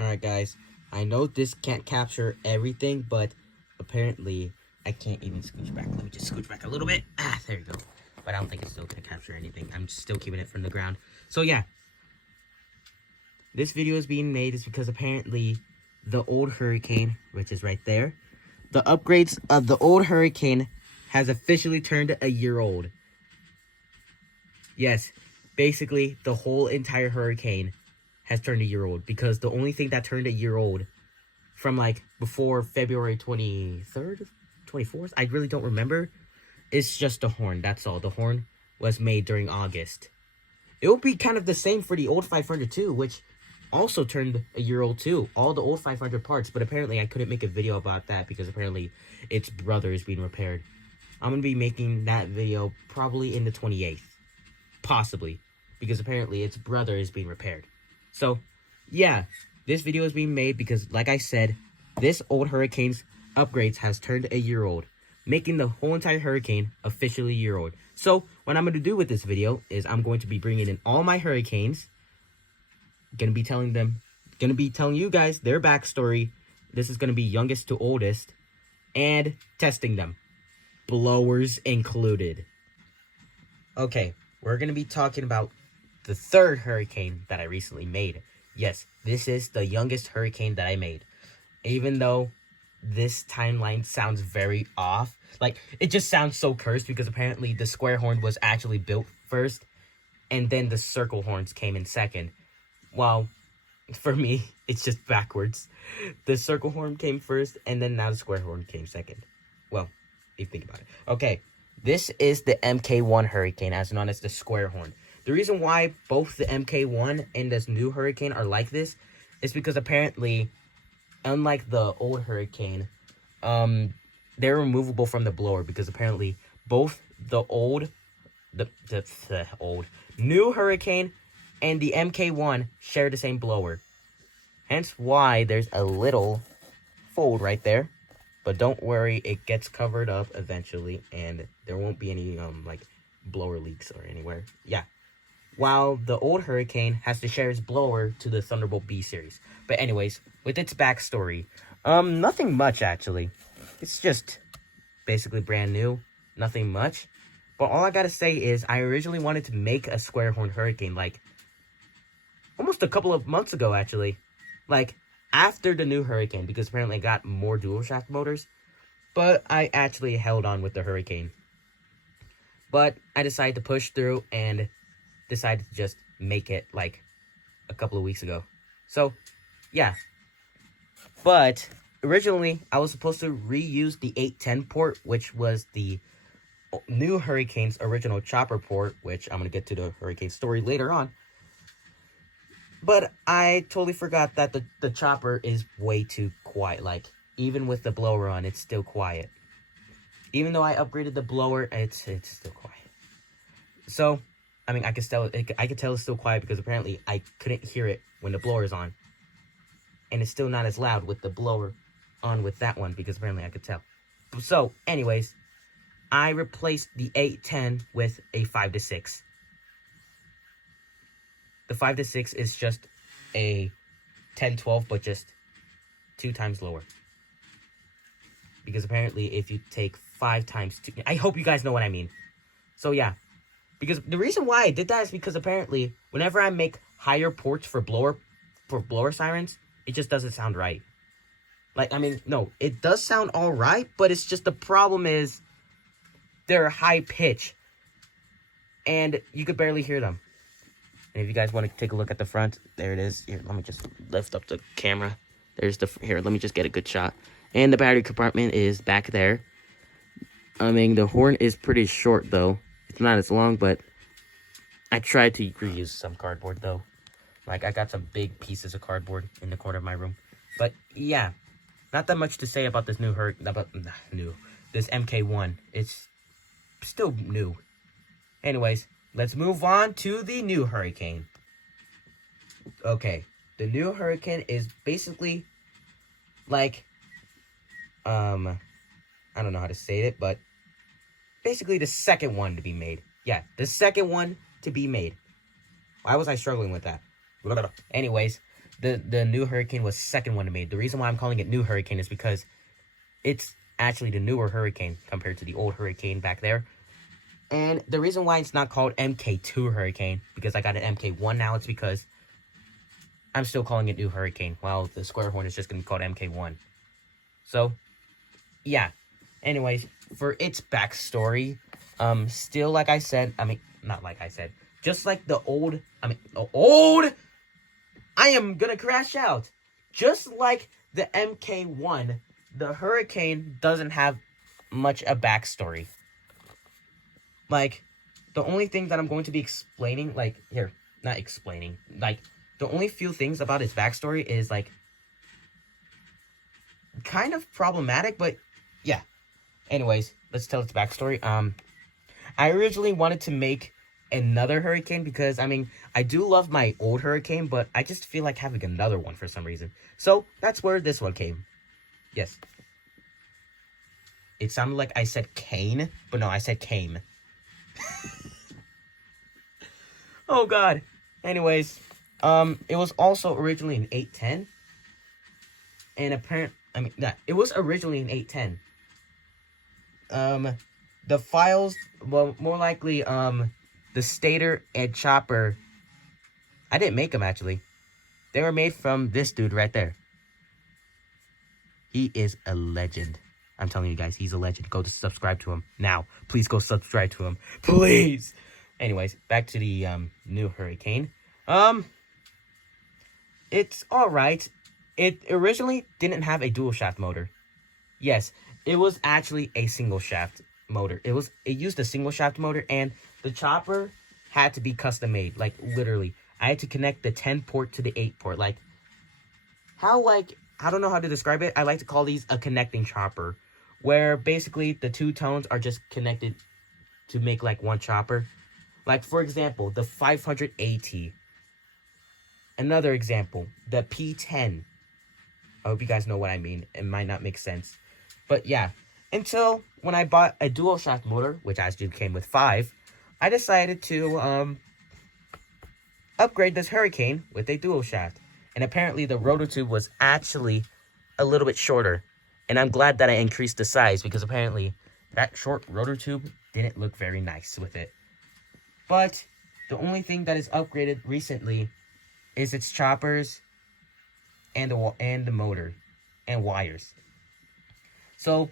Alright guys, I know this can't capture everything, but apparently I can't even scooch back. Let me just scooch back a little bit. There you go. But I don't think it's still gonna capture anything. I'm still keeping it from the ground. So yeah, this video is being made is because apparently the old Hurricane, which is right there, the upgrades of the old Hurricane has officially turned a year old. Yes, basically the whole entire Hurricane has turned a year old, because the only thing that turned a year old from like before February 23rd, 24th, I really don't remember. It's just the horn. That's all. The horn was made during August. It will be kind of the same for the old 500 too, which also turned a year old too. All the old 500 parts, but apparently I couldn't make a video about that because apparently its brother is being repaired. I'm going to be making that video probably in the 28th. Possibly. Because apparently its brother is being repaired. So, yeah, this video is being made because, like I said, this old Hurricane's upgrades has turned a year old, making the whole entire Hurricane officially a year old. So, what I'm going to do with this video is I'm going to be bringing in all my Hurricanes, going to be telling you guys their backstory. This is going to be youngest to oldest, and testing them, blowers included. Okay, we're going to be talking about the third Hurricane that I recently made. Yes, this is the youngest Hurricane that I made. Even though this timeline sounds very off. Like, it just sounds so cursed because apparently the square horn was actually built first, and then the circle horns came in second. Well, for me, it's just backwards. The circle horn came first, and then now the square horn came second. Well, if you think about it. Okay, this is the MK1 Hurricane, as known as the square horn. The reason why both the MK1 and this new Hurricane are like this is because apparently, unlike the old Hurricane, they're removable from the blower, because apparently both the new Hurricane and the MK1 share the same blower. Hence why there's a little fold right there. But don't worry, it gets covered up eventually, and there won't be any like blower leaks or anywhere. Yeah. While the old Hurricane has to share its blower to the Thunderbolt B series. But anyways, with its backstory, nothing much actually. It's just basically brand new, nothing much. But all I gotta say is I originally wanted to make a square horn Hurricane like almost a couple of months ago actually. Like after the new Hurricane, because apparently I got more dual shaft motors. But I actually held on with the Hurricane. But I decided to push through and decided to just make it like a couple of weeks ago. So, yeah. But originally, I was supposed to reuse the 810 port, which was the new Hurricane's original chopper port, which I'm going to get to the Hurricane story later on. But I totally forgot that the chopper is way too quiet. Like, even with the blower on, it's still quiet. Even though I upgraded the blower, it's still quiet. So, I mean, I could tell it's still quiet because apparently I couldn't hear it when the blower is on. And it's still not as loud with the blower on with that one because apparently I could tell. So, anyways, I replaced the 810 with a 5-6. The 5-6 is just a 10-12, but just 2 times lower. Because apparently if you take 5 times 2... I hope you guys know what I mean. So, yeah. Because the reason why I did that is because apparently whenever I make higher ports for blower sirens, it just doesn't sound right. Like, I mean, no, it does sound all right, but it's just the problem is they're high pitch and you could barely hear them. And if you guys want to take a look at the front, there it is. Here, let me just lift up the camera. Here, let me just get a good shot. And the battery compartment is back there. I mean, the horn is pretty short though. It's not as long, but I tried to reuse some cardboard, though. Like, I got some big pieces of cardboard in the corner of my room. But, yeah. Not that much to say about this this MK1. It's still new. Anyways, let's move on to the new Hurricane. Okay. The new Hurricane is basically, like, I don't know how to say it, but basically the second one to be made. Yeah, the second one to be made. Why was I struggling with that? Anyways, The new hurricane was second one made. The reason why I'm calling it new hurricane is because it's actually the newer hurricane compared to the old hurricane back there. And the reason why it's not called MK2 hurricane, because I got an MK1 now, it's because I'm still calling it new hurricane, while the square horn is just going to be called MK1. So, yeah. Anyways, for its backstory, still like I said, not like I said, just like the old, I am gonna crash out. Just like the MK1, the hurricane doesn't have much a backstory. Like, the only thing that I'm going to be explaining, like, here, not explaining, like, the only few things about its backstory is, like, kind of problematic, but, yeah. Anyways, let's tell its backstory. I originally wanted to make another hurricane because, I do love my old hurricane, but I just feel like having another one for some reason. So, that's where this one came. Yes. It sounded like I said cane, but no, I said came. Oh god. Anyways, it was also originally an 810. And it was originally an 810. The files, well, more likely, the stator and chopper, I didn't make them actually. They were made from this dude right there. He is a legend. I'm telling you guys, he's a legend. Go to subscribe to him now. Please go subscribe to him. Please. Anyways, back to the new hurricane. It's alright. It originally didn't have a dual shaft motor. Yes, it was actually a single shaft motor. It used a single shaft motor, and the chopper had to be custom made. Like, literally. I had to connect the 10 port to the 8 port. Like, I don't know how to describe it. I like to call these a connecting chopper, where basically the two tones are just connected to make like one chopper. Like, for example, the 500 AT. Another example, the P10. I hope you guys know what I mean. It might not make sense. But yeah, until when I bought a dual shaft motor, which actually came with 5, I decided to upgrade this hurricane with a dual shaft. And apparently the rotor tube was actually a little bit shorter. And I'm glad that I increased the size, because apparently that short rotor tube didn't look very nice with it. But the only thing that is upgraded recently is its choppers and the motor and wires. So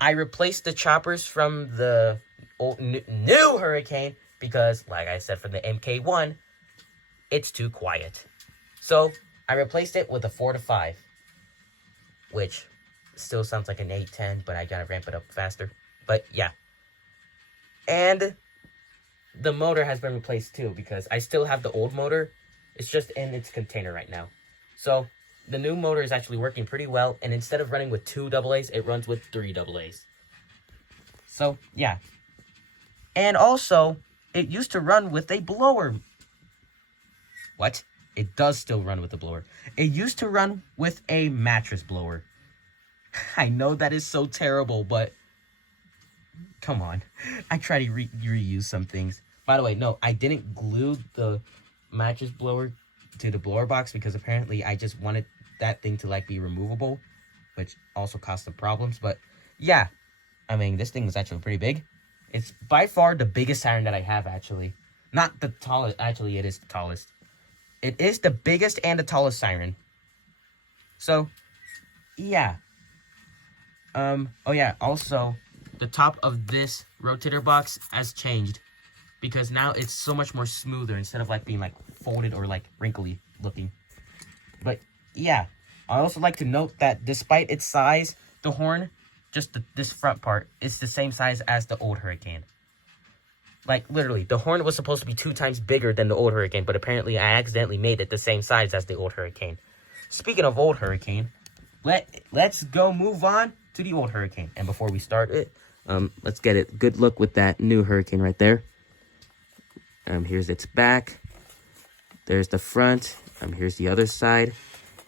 I replaced the choppers from the old new hurricane because, like I said, from the MK1, it's too quiet. So I replaced it with a 4-5, which still sounds like an 810, but I gotta ramp it up faster. But yeah. And the motor has been replaced too, because I still have the old motor. It's just in its container right now. So the new motor is actually working pretty well, and instead of running with 2 AA's, it runs with 3 AA's. So yeah. And also, it used to run with a blower. What? It does still run with a blower. It used to run with a mattress blower. I know that is so terrible, but come on. I try to reuse some things. By the way, no, I didn't glue the mattress blower to the blower box because apparently I just wanted that thing to like be removable, which also caused some problems. But yeah, this thing is actually pretty big. It's by far the biggest siren that I have, actually. Not the tallest. Actually, it is the tallest. It is the biggest and the tallest siren. So, yeah. Oh yeah, also, the top of this rotator box has changed. Because now it's so much more smoother instead of like being like folded or like wrinkly looking. But yeah, I also like to note that despite its size, the horn, just this front part, is the same size as the old Hurricane. Like, literally, the horn was supposed to be 2 times bigger than the old Hurricane, but apparently I accidentally made it the same size as the old Hurricane. Speaking of old Hurricane, let's go move on to the old Hurricane. And before we start it, let's get a good look with that new Hurricane right there. Here's its back. There's the front. Here's the other side.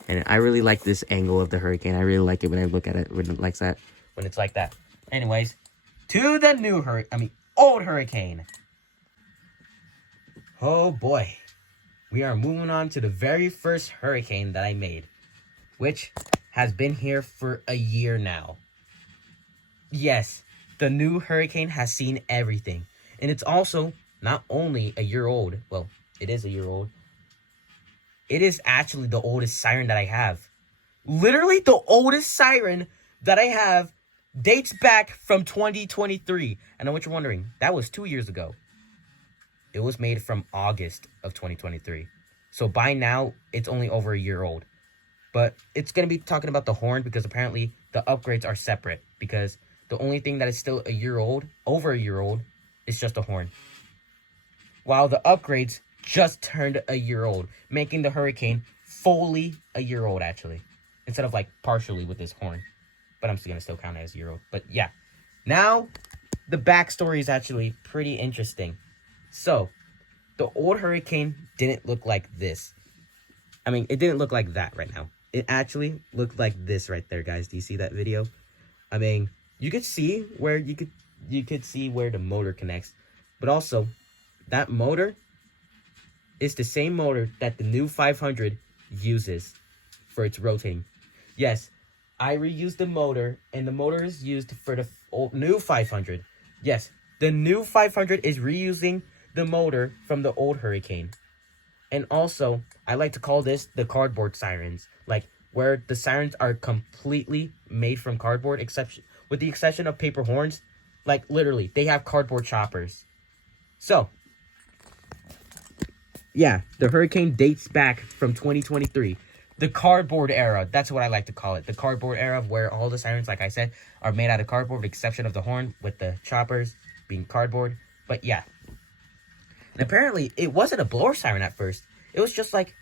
And I really like this angle of the Hurricane. I really like it when I look at it when it's like that. Anyways, to the new old Hurricane. Oh boy. we are moving on to the very first hurricane that I made, which has been here for a year now. Yes, the new hurricane has seen everything. And it's also not only a year old. Well, it is a year old. It is actually the oldest siren that I have. Literally the oldest siren that I have dates back from 2023. I know what you're wondering. That was 2 years ago. It was made from August of 2023. So by now, it's only over a year old. But it's going to be talking about the horn because apparently the upgrades are separate. Because the only thing that is still a year old, over a year old, is just a horn. While the upgrades just turned a year old, making the hurricane fully a year old, actually. Instead of like partially with this horn. But I'm still going to still count it as a year old. But yeah. Now, the backstory is actually pretty interesting. So, the old hurricane didn't look like this. I mean, it didn't look like that right now. It actually looked like this right there, guys. Do you see that video? I mean, you could see where you could see where the motor connects. But also, that motor is the same motor that the new 500 uses for its rotating. Yes, I reused the motor, and the motor is used for the new 500. Yes, the new 500 is reusing the motor from the old hurricane. And also, I like to call this the cardboard sirens. Like, where the sirens are completely made from cardboard, with the exception of paper horns. Like, literally, they have cardboard choppers. So, yeah, the hurricane dates back from 2023. The cardboard era, that's what I like to call it. The cardboard era where all the sirens, like I said, are made out of cardboard, with the exception of the horn, with the choppers being cardboard. But yeah. And apparently, it wasn't a blower siren at first. It was just like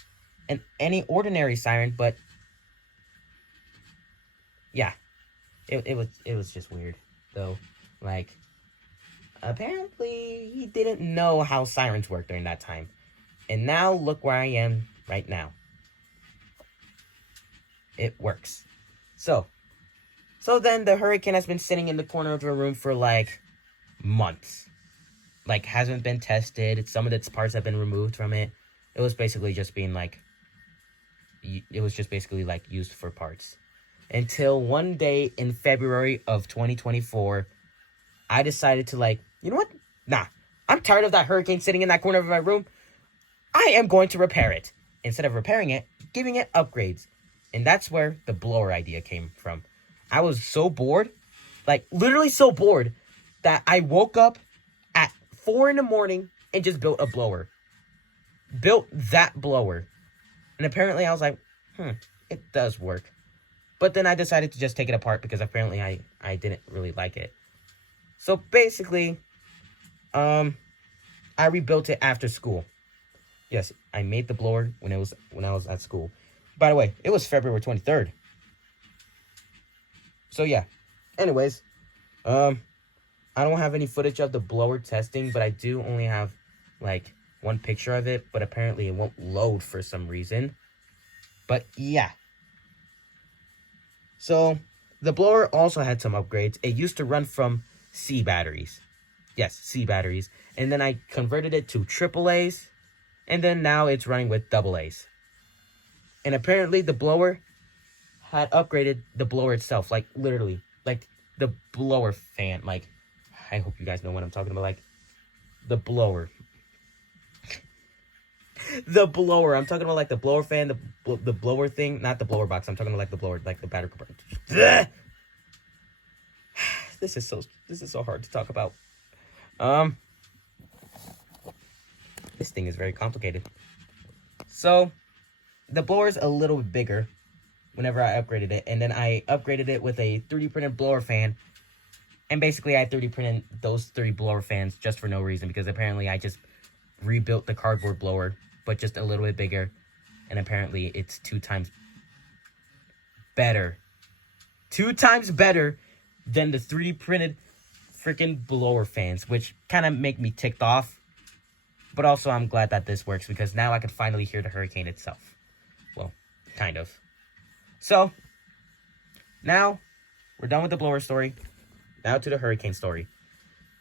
any ordinary siren, but yeah. It was just weird, though. Like, apparently, he didn't know how sirens work during that time. And now, look where I am right now. It works. So then the hurricane has been sitting in the corner of the room for, like, months. Like, hasn't been tested. Some of its parts have been removed from it. It was basically just being, like, used for parts. Until one day in February of 2024, I decided to, like, you know what? Nah, I'm tired of that hurricane sitting in that corner of my room. I am going to repair it. Instead of repairing it, giving it upgrades. And that's where the blower idea came from. I was so bored, like, literally so bored, that I woke up at 4 in the morning and just built a blower. Built that blower. And apparently I was like, it does work. But then I decided to just take it apart because apparently I didn't really like it. So basically, I rebuilt it after school. Yes, I made the blower when I was at school. By the way, it was February 23rd. So yeah. Anyways, I don't have any footage of the blower testing, but I do only have like one picture of it, but apparently it won't load for some reason. But yeah. So the blower also had some upgrades. It used to run from C batteries. Yes, C batteries. And then I converted it to AAAs. And then now it's running with AA's. And apparently the blower had upgraded the blower itself. Like, literally. Like, the blower fan. Like, I hope you guys know what I'm talking about. Like, the blower. The blower. I'm talking about, like, the blower fan. The blower thing. Not the blower box. I'm talking about, like, the blower. Like, the battery compartment. This is so hard to talk about. This thing is very complicated. So, the blower's a little bit bigger whenever I upgraded it. And then I upgraded it with a 3D printed blower fan. And basically, I 3D printed those 3 blower fans just for no reason. Because apparently, I just rebuilt the cardboard blower, but just a little bit bigger. And apparently, it's 2 times better. 2 times better than the 3D printed freaking blower fans. Which kind of make me ticked off. But also, I'm glad that this works because now I can finally hear the hurricane itself. Well, kind of. So, now, we're done with the blower story. Now to the hurricane story.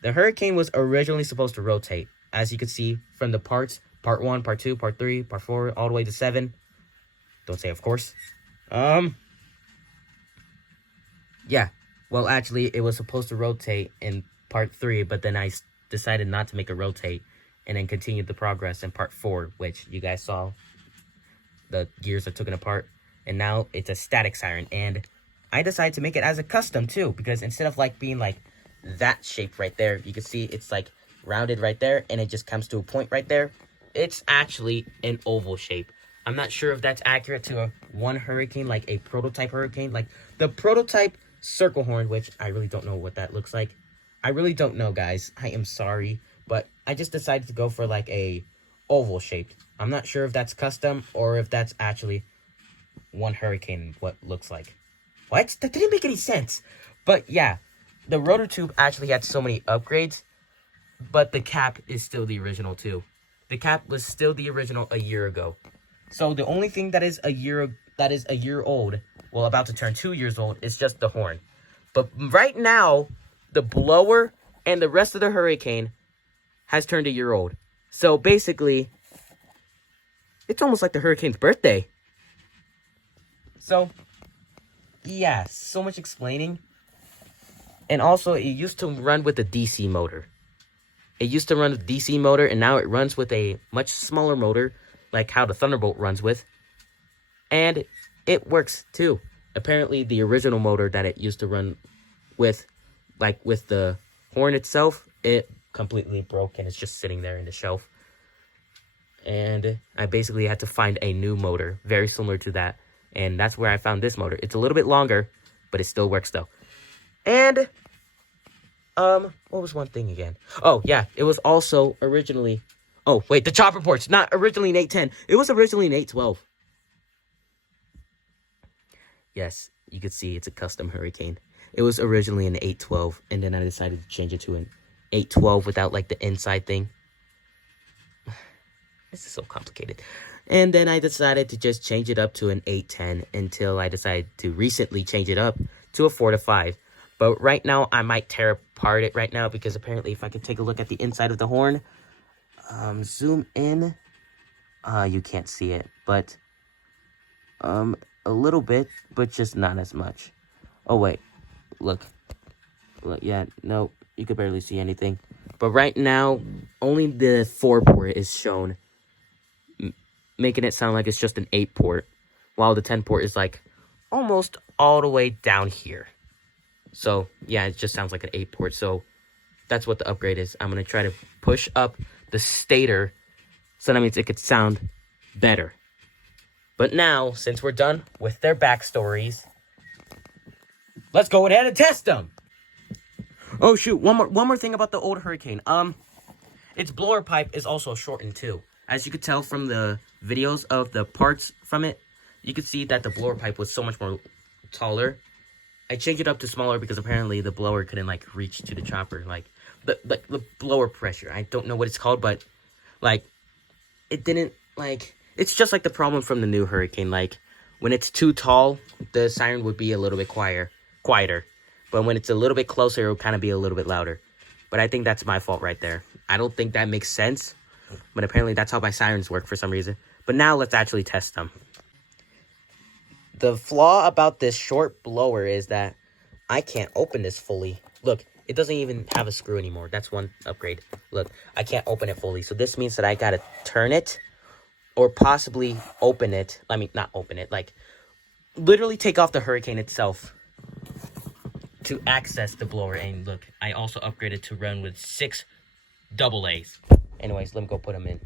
The hurricane was originally supposed to rotate, as you can see from the parts Part 1, Part 2, Part 3, Part 4, all the way to 7. Don't say of course. Yeah. Well, actually, it was supposed to rotate in Part 3, but then I decided not to make it rotate and then continued the progress in Part 4, which you guys saw. The gears are taken apart, and now it's a static siren. And I decided to make it as a custom, too, because instead of, like, being, like, that shape right there, you can see it's, like, rounded right there, and it just comes to a point right there. It's actually an oval shape. I'm not sure if that's accurate to one hurricane, like a prototype hurricane. Like, the prototype circle horn, which I really don't know what that looks like. I really don't know, guys. I am sorry. But I just decided to go for, like, a oval shaped. I'm not sure if that's custom or if that's actually one hurricane, what looks like. What? That didn't make any sense. But, yeah. The rotor tube actually had so many upgrades. But the cap is still the original, too. The cap was still the original a year ago. So, the only thing that is a year old, well, about to turn 2 years old, is just the horn. But right now, the blower and the rest of the hurricane has turned a year old. So, basically, it's almost like the hurricane's birthday. So, yeah, so much explaining. And also, it used to run with a DC motor. It used to run with a DC motor, and now it runs with a much smaller motor, like how the Thunderbolt runs with. And it works, too. Apparently, the original motor that it used to run with, like with the horn itself, it completely broke, and it's just sitting there in the shelf. And I basically had to find a new motor, very similar to that. And that's where I found this motor. It's a little bit longer, but it still works, though. And, what was one thing again? Oh, yeah, it was also originally... Oh, wait, the chopper ports, not originally an 810. It was originally an 812. Yes, you could see it's a custom hurricane. It was originally an 812, and then I decided to change it to an 812 without, like, the inside thing. This is so complicated. And then I decided to just change it up to an 810 until I decided to recently change it up to a 4-5. But right now, I might tear apart it right now because apparently if I could take a look at the inside of the horn, zoom in, you can't see it, but a little bit, but just not as much. Oh, wait, look, yeah, no, you could barely see anything. But right now, only the 4-port is shown, making it sound like it's just an 8-port, while the 10-port is like almost all the way down here. So, yeah, it just sounds like an 8-port. So, that's what the upgrade is. I'm going to try to push up the stator, so that means it could sound better. But now, since we're done with their backstories, let's go ahead and test them. Oh, shoot, one more thing about the old Hurricane. Its blower pipe is also shortened, too. As you could tell from the videos of the parts from it, you could see that the blower pipe was so much more taller. I changed it up to smaller because apparently the blower couldn't, like, reach to the chopper. Like, the blower pressure. I don't know what it's called, but, like, it didn't, like... It's just like the problem from the new Hurricane. Like, when it's too tall, the siren would be a little bit quieter. But when it's a little bit closer, it will kind of be a little bit louder. But I think that's my fault right there. I don't think that makes sense. But apparently that's how my sirens work for some reason. But now let's actually test them. The flaw about this short blower is that I can't open this fully. Look, it doesn't even have a screw anymore. That's one upgrade. Look, I can't open it fully. So this means that I gotta turn it or possibly open it. I mean, not open it. Like, literally take off the Hurricane itself to access the blower. And look, I also upgraded to run with 6 AA's. Anyways, let me go put them in.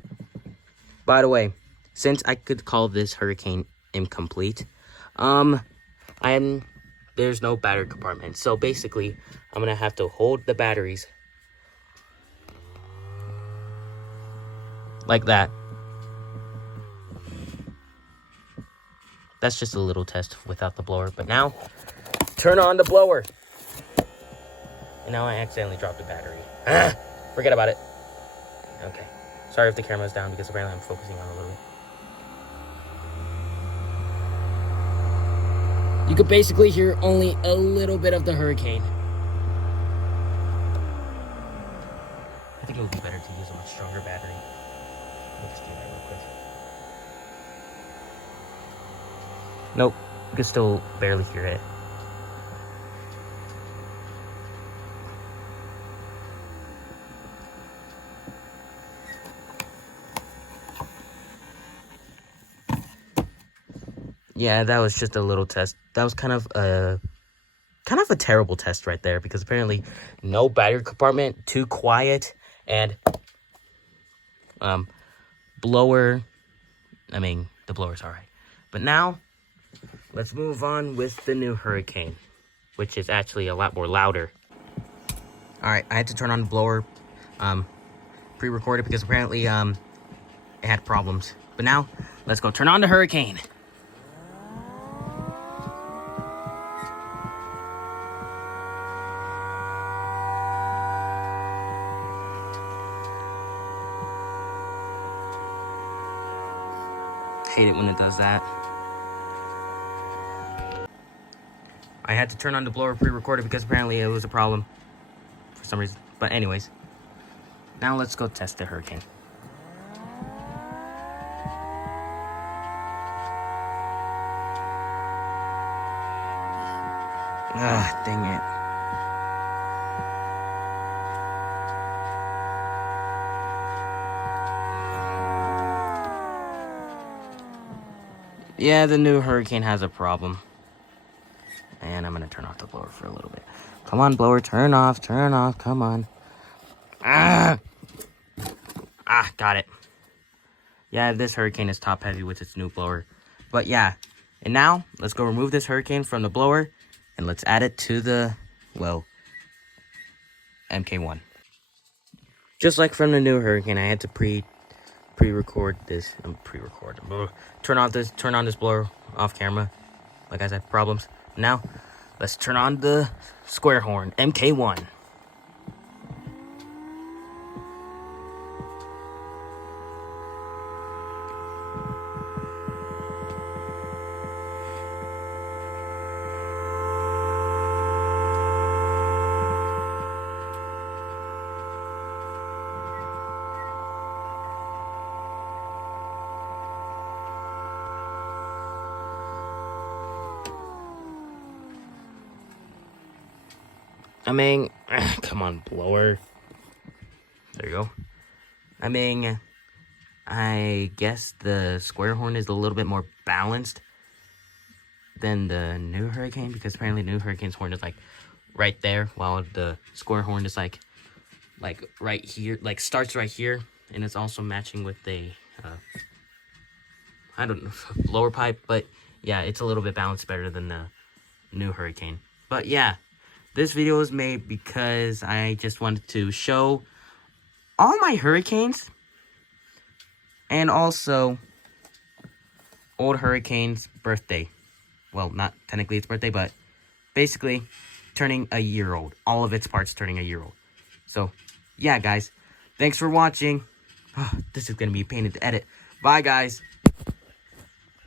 By the way, since I could call this Hurricane incomplete, there's no battery compartment. So basically, I'm gonna have to hold the batteries like that. That's just a little test without the blower. But now, turn on the blower. And now I accidentally dropped the battery. Forget about it. Okay. Sorry if the camera's down because apparently I'm focusing on it a little bit. You could basically hear only a little bit of the Hurricane. I think it would be better to use a much stronger battery. Let's do that real quick. Nope, you can still barely hear it. Yeah, that was just a little test. That was kind of a terrible test right there, because apparently no battery compartment, too quiet, and blower. I mean, the blower's all right. But now, let's move on with the new Hurricane, which is actually a lot more louder. All right, I had to turn on the blower, pre-recorded, because apparently, it had problems. But now, let's go turn on the Hurricane. Hate it when it does that. I had to turn on the blower pre-recorded because apparently it was a problem for some reason. But anyways, now let's go test the Hurricane. Ah, dang it. Yeah, the new Hurricane has a problem. And I'm gonna turn off the blower for a little bit. Come on, blower, turn off, come on. Ah, got it. Yeah, this Hurricane is top heavy with its new blower. But yeah, and now let's go remove this Hurricane from the blower and let's add it to the, well, MK1. Just like from the new Hurricane, I had to pre-record this. Turn on this blower off camera. Like I said, problems. Now, let's turn on the square horn, MK1. I mean, come on, blower. There you go. I mean, I guess the square horn is a little bit more balanced than the new Hurricane, because apparently the new Hurricane's horn is like right there, while the square horn is like right here, like starts right here, and it's also matching with the I don't know, blower pipe. But yeah, it's a little bit balanced better than the new Hurricane. But yeah, this video was made because I just wanted to show all my Hurricanes, and also old Hurricane's birthday. Well, not technically its birthday, but basically turning a year old. All of its parts turning a year old. So, yeah, guys. Thanks for watching. Oh, this is going to be a pain to edit. Bye, guys.